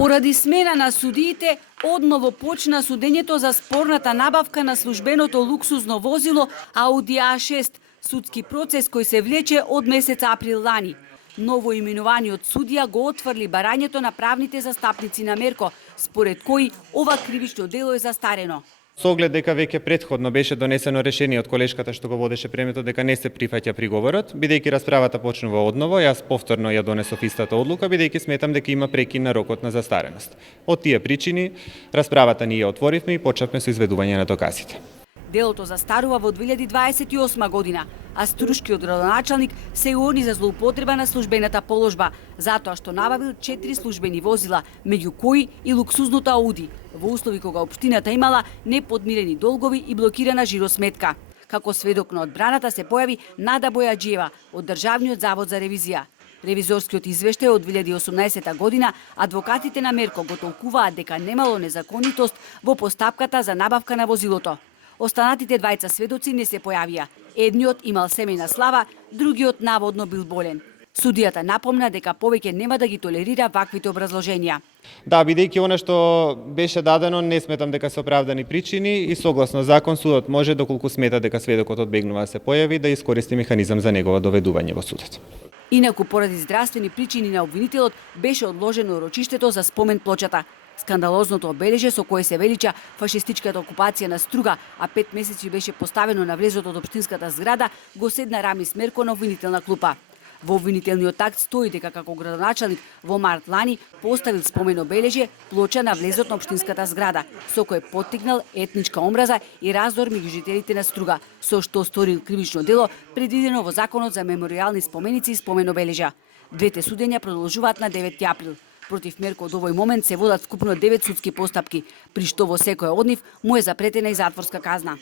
Поради смена на судиите, одново почна судењето за спорната набавка на службеното луксузно возило Ауди А6, судски процес кој се влече од месец април лани. Ново именуваниот судија го отфрли барањето на правните застапници на Мерко, според кои ова кривично дело е застарено. Со оглед дека веќе претходно беше донесено решение од колешката што го водеше премието дека не се прифаќа приговорот, бидејќи расправата почнува одново, јас повторно ја донесов истата одлука, бидејќи сметам дека има прекин на рокот на застареност. Од тие причини, расправата ние отворивме и почнавме со изведување на доказите. Делото застарува во 2028 година, а Струшкиот градоначалник се они за злоупотреба на службената положба, затоа што набавил 4 службени возила, меѓу кои и луксузното Ауди, во услови кога општината имала неподмирени долгови и блокирана жиросметка. Како сведок на одбраната се појави Нада Бојаджиева од Државниот завод за ревизија. Ревизорскиот извештај од 2018 година адвокатите на Мерко го толкуваат дека немало незаконитост во постапката за набавка на возилото. Останатите двајца сведоци не се појавија. Едниот имал семејна слава, другиот наводно бил болен. Судијата напомна дека повеќе нема да ги толерира ваквите образложенија. Да, бидејќи она што беше дадено не сметам дека се оправдани причини и согласно закон судот може доколку смета дека сведокот одбегнува да се појави да искористи механизам за негово доведување во судот. Инаку поради здравствени причини на обвинителот беше одложено рочиштето за спомен плочата. Скандалозното обележје со кое се велича фашистичката окупација на Струга, а 5 месеци беше поставено на влезот од општинската зграда, го седна Рамис Мерко на обвинителна клупа. Во обвинителниот акт стои дека како градоначалник во март лани поставил спомен обележје плоча на влезот на општинската зграда, со кој поттикнал етничка омраза и раздор меѓу жителите на Струга, со што сторил кривично дело предвидено во Законот за меморијални споменици и спомен обележја. Двете судења продолжуваат на 9 април. Против Мерко од овој момент се водат скупно 9 судски постапки, при што во секоја од нив му е запретена и затворска казна.